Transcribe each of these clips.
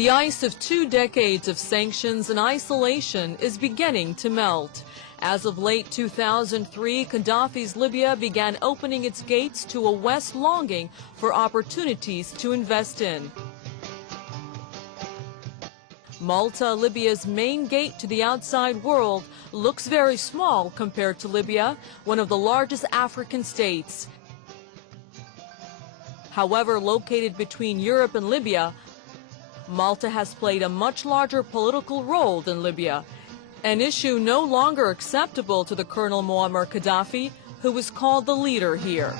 The ice of 2 decades of sanctions and isolation is beginning to melt. As of late 2003, Gaddafi's Libya began opening its gates to a West longing for opportunities to invest in. Malta, Libya's main gate to the outside world, looks very small compared to Libya, one of the largest African states. However, located between Europe and Libya, Malta has played a much larger political role than Libya, an issue no longer acceptable to the Colonel Muammar Gaddafi, who is called the leader here.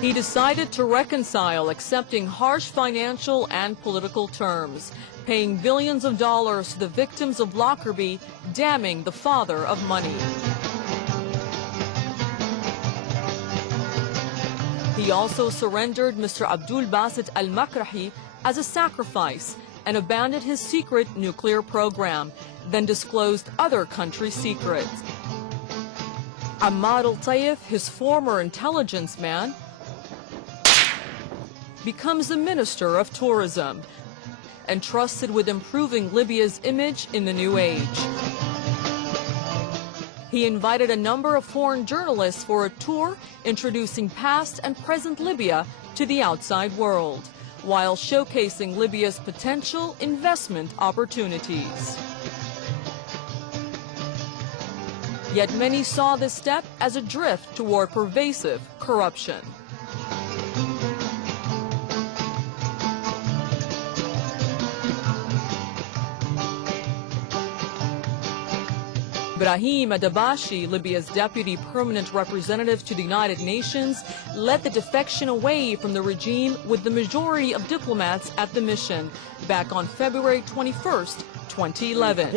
He decided to reconcile, accepting harsh financial and political terms, paying billions of dollars to the victims of Lockerbie, damning the father of money. He also surrendered Mr. Abdul Basit al-Makrahi as a sacrifice and abandoned his secret nuclear program, then disclosed other country secrets. Ahmad al-Taif, his former intelligence man, becomes the Minister of Tourism, entrusted with improving Libya's image in the new age. He invited a number of foreign journalists for a tour introducing past and present Libya to the outside world, while showcasing Libya's potential investment opportunities. Yet many saw this step as a drift toward pervasive corruption. Ibrahim Adabashi, Libya's deputy permanent representative to the United Nations, led the defection away from the regime with the majority of diplomats at the mission back on February 21st, 2011.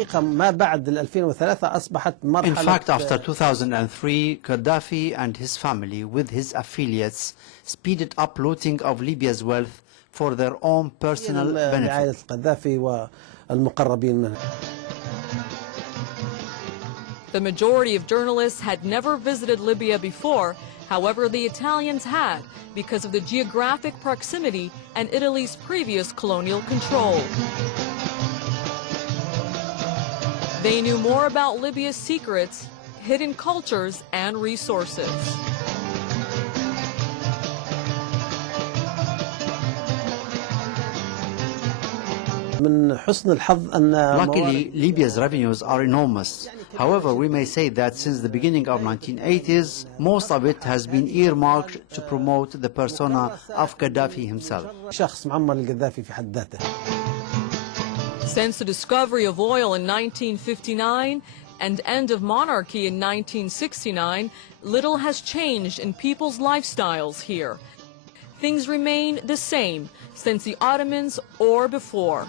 In fact, after 2003, Gaddafi and his family, with his affiliates, speeded up looting of Libya's wealth for their own personal benefit. The majority of journalists had never visited Libya before. However, the Italians had, because of the geographic proximity and Italy's previous colonial control. They knew more about Libya's secrets, hidden cultures, and resources. Luckily, Libya's revenues are enormous. However, we may say that since the beginning of 1980s, most of it has been earmarked to promote the persona of Gaddafi himself. Since the discovery of oil in 1959 and end of monarchy in 1969, little has changed in people's lifestyles here. Things remain the same since the Ottomans or before.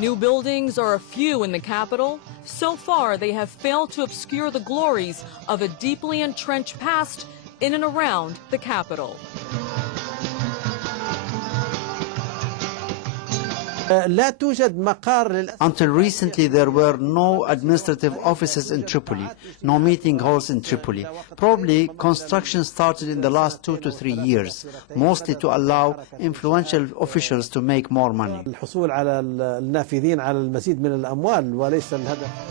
New buildings are a few in the capital. So far, they have failed to obscure the glories of a deeply entrenched past in and around the capital. Until recently, there were no administrative offices in Tripoli, no meeting halls in Tripoli. Probably construction started in the last 2 to 3 years, mostly to allow influential officials to make more money.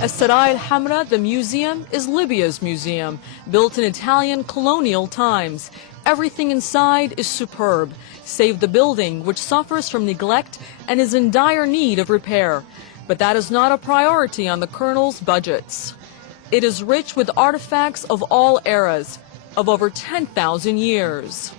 As-Sarai al-Hamra, the museum, is Libya's museum, built in Italian colonial times. Everything inside is superb, save the building, which suffers from neglect and is in dire need of repair. But that is not a priority on the Colonel's budgets. It is rich with artifacts of all eras, of over 10,000 years.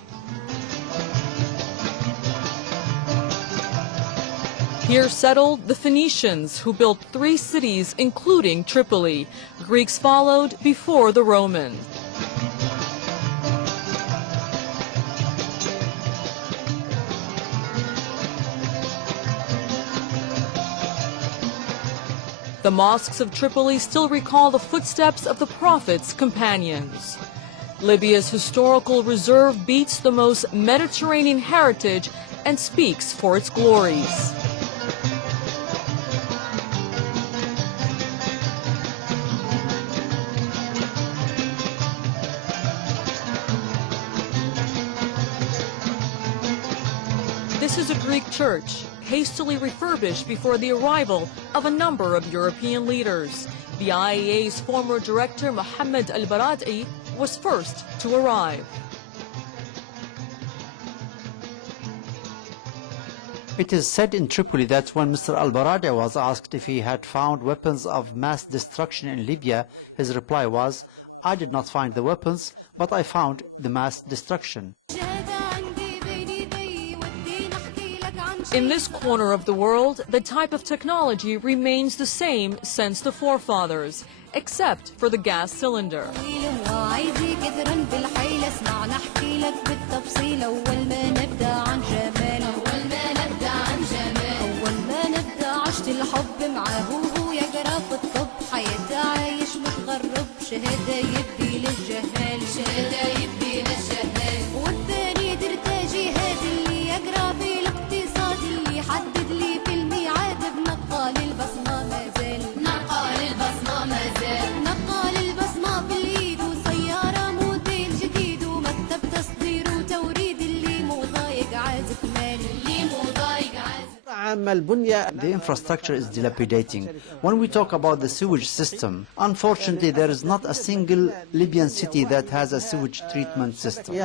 Here settled the Phoenicians, who built 3 cities, including Tripoli. Greeks followed before the Romans. The mosques of Tripoli still recall the footsteps of the Prophet's companions. Libya's historical reserve beats the most Mediterranean heritage and speaks for its glories. This is a Greek church, hastily refurbished before the arrival of a number of European leaders. The IAEA's former director, Mohammed al-Baradei, was first to arrive. It is said in Tripoli that when Mr. al-Baradei was asked if he had found weapons of mass destruction in Libya, his reply was, "I did not find the weapons, but I found the mass destruction." In this corner of the world, the type of technology remains the same since the forefathers, except for the gas cylinder. The infrastructure is dilapidating. When we talk about the sewage system, unfortunately there is not a single Libyan city that has a sewage treatment system.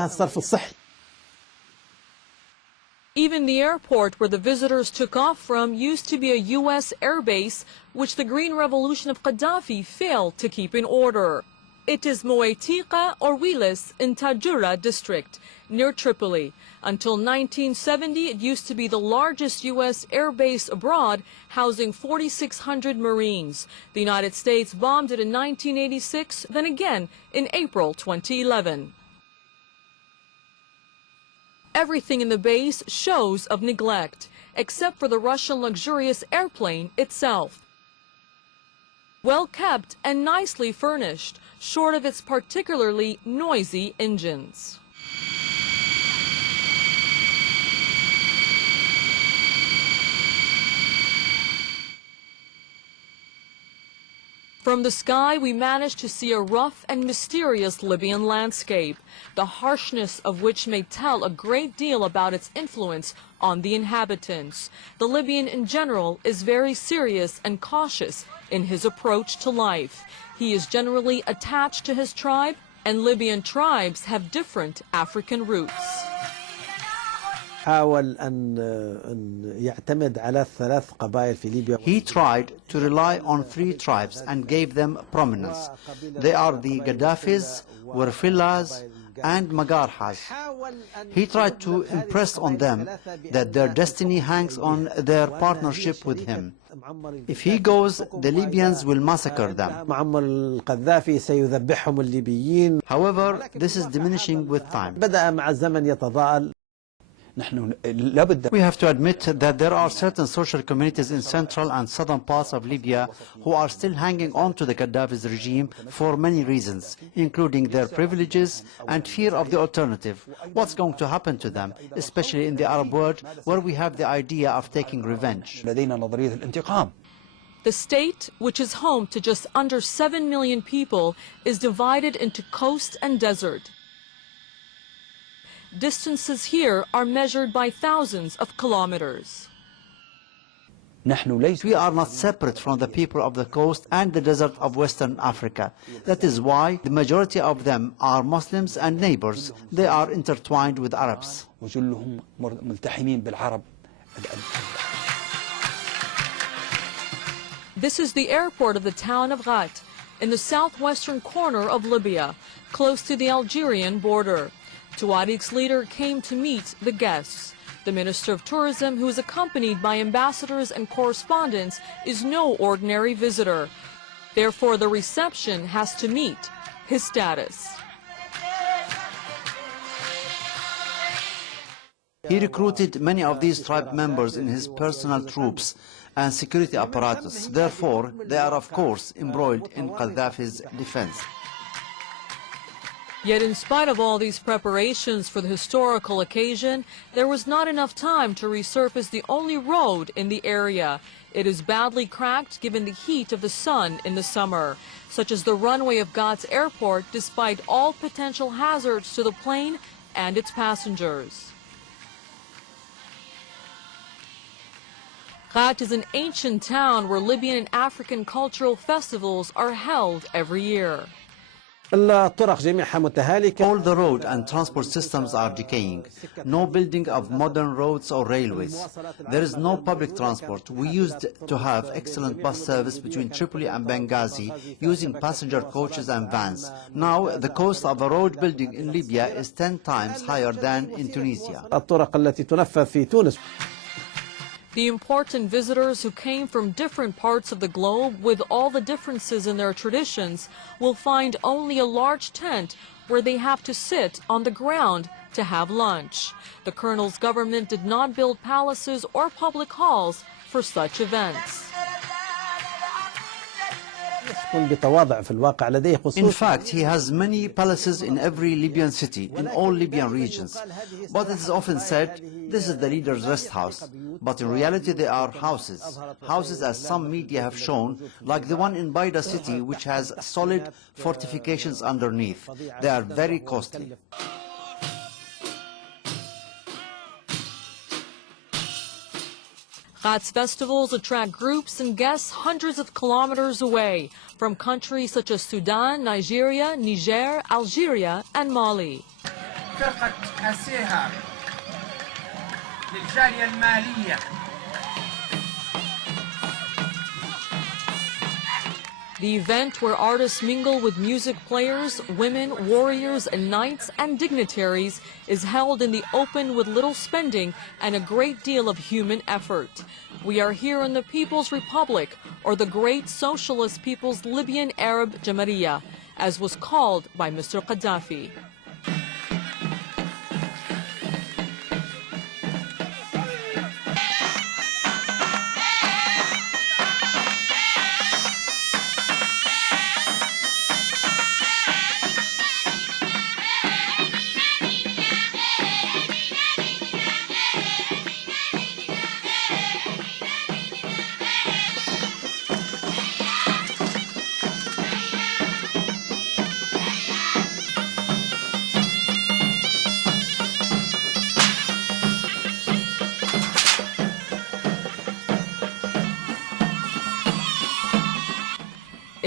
Even the airport where the visitors took off from used to be a U.S. airbase, which the Green Revolution of Gaddafi failed to keep in order. It is Moetika or Wilis in Tajura district, near Tripoli. Until 1970, it used to be the largest U.S. air base abroad, housing 4,600 Marines. The United States bombed it in 1986, then again in April 2011. Everything in the base shows of neglect, except for the Russian luxurious airplane itself. Well kept and nicely furnished, short of its particularly noisy engines. From the sky, we managed to see a rough and mysterious Libyan landscape, the harshness of which may tell a great deal about its influence on the inhabitants. The Libyan in general is very serious and cautious in his approach to life. He is generally attached to his tribe, and Libyan tribes have different African roots. He tried to rely on 3 tribes and gave them prominence. They are the Gaddafis, Warfillas, and Magarhas. He tried to impress on them that their destiny hangs on their partnership with him. If he goes, the Libyans will massacre them. However, this is diminishing with time. We have to admit that there are certain social communities in central and southern parts of Libya who are still hanging on to the Gaddafi's regime for many reasons, including their privileges and fear of the alternative. What's going to happen to them, especially in the Arab world, where we have the idea of taking revenge? The state, which is home to just under 7 million people, is divided into coast and desert. Distances here are measured by thousands of kilometers. We are not separate from the people of the coast and the desert of Western Africa. That is why the majority of them are Muslims and neighbors. They are intertwined with Arabs. This is the airport of the town of Ghat, in the southwestern corner of Libya, close to the Algerian border. Tuareg's leader came to meet the guests. The Minister of Tourism, who is accompanied by ambassadors and correspondents, is no ordinary visitor. Therefore, the reception has to meet his status. He recruited many of these tribe members in his personal troops and security apparatus. Therefore, they are, of course, embroiled in Gaddafi's defense. Yet in spite of all these preparations for the historical occasion, there was not enough time to resurface the only road in the area. It is badly cracked given the heat of the sun in the summer, such as the runway of Ghat's airport, despite all potential hazards to the plane and its passengers. Ghat is an ancient town where Libyan and African cultural festivals are held every year. الطرق جميعها متهالكة. All the road and transport systems are decaying. No building of modern roads or railways. There is no public transport. We used to have excellent bus service between Tripoli and Benghazi using passenger coaches and vans. Now the cost of a road building in Libya is 10 times higher than in Tunisia. الطرق التي تنفذ في تونس. The important visitors who came from different parts of the globe with all the differences in their traditions will find only a large tent where they have to sit on the ground to have lunch. The colonel's government did not build palaces or public halls for such events. In fact, he has many palaces in every Libyan city, in all Libyan regions. But it is often said, this is the leader's rest house. But in reality, they are houses. Houses, as some media have shown, like the one in Baida city, which has solid fortifications underneath. They are very costly. Ghat's festivals attract groups and guests hundreds of kilometers away from countries such as Sudan, Nigeria, Niger, Algeria, and Mali. The event, where artists mingle with music players, women, warriors, and knights and dignitaries, is held in the open with little spending and a great deal of human effort. We are here in the People's Republic, or the great socialist People's Libyan Arab Jamahiriya, as was called by Mr. Gaddafi.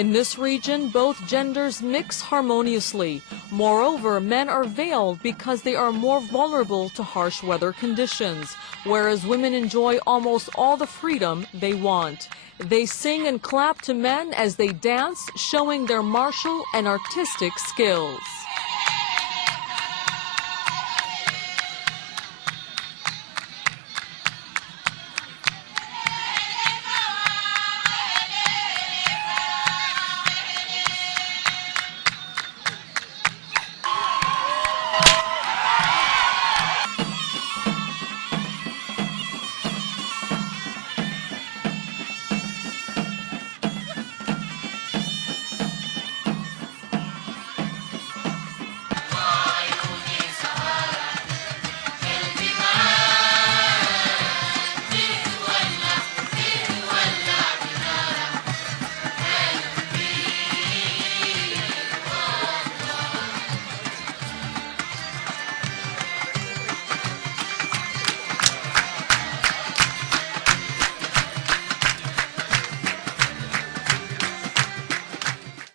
In this region, both genders mix harmoniously. Moreover, men are veiled because they are more vulnerable to harsh weather conditions, whereas women enjoy almost all the freedom they want. They sing and clap to men as they dance, showing their martial and artistic skills.